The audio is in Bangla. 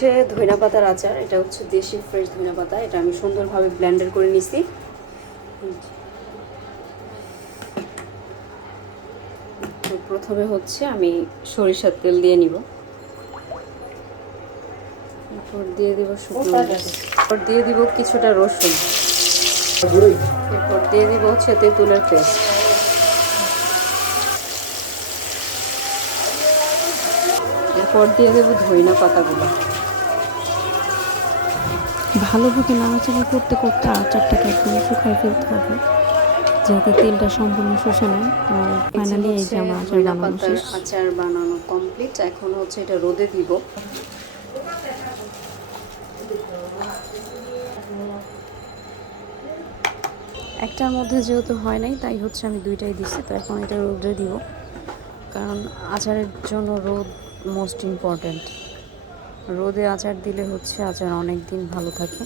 হচ্ছে ধইনা পাতার আচার। এটা হচ্ছে দেশি ফ্রেশ ধইনা পাতা। এটা আমি সুন্দরভাবে ব্লেন্ডার করে নিছি। তো প্রথমে হচ্ছে আমি সরিষার তেল দিয়ে নিব, এরপর দিয়ে দিব শুকনো মরিচ, এরপর দিয়ে দিব কিছুটা রসুন, এরপর দিয়ে দিব হচ্ছে তেঁতুলের পেস্ট, এরপর দিয়ে দেব ধইনা পাতাগুলো। ভালোভাবে নাড়াচাড়া করতে করতে আচারটাকে একদম শুকায় ফেলতে হবে, যাতে তেলটা সম্পূর্ণ শুষে নেয়। তো ফাইনালি এই যে আমার আচার ধইনা বানানো পাতার শেষ। আচার বানানো কমপ্লিট। এখন হচ্ছে এটা রোদে দিব। একটার মধ্যে যেহেতু হয় নাই, তাই হচ্ছে আমি দুইটাই দিচ্ছি। তো এখন এটা রোদে দিব, কারণ আচারের জন্য রোদ মোস্ট ইম্পর্ট্যান্ট। রোদে আচার দিলে হচ্ছে আচার অনেক দিন ভালো থাকে।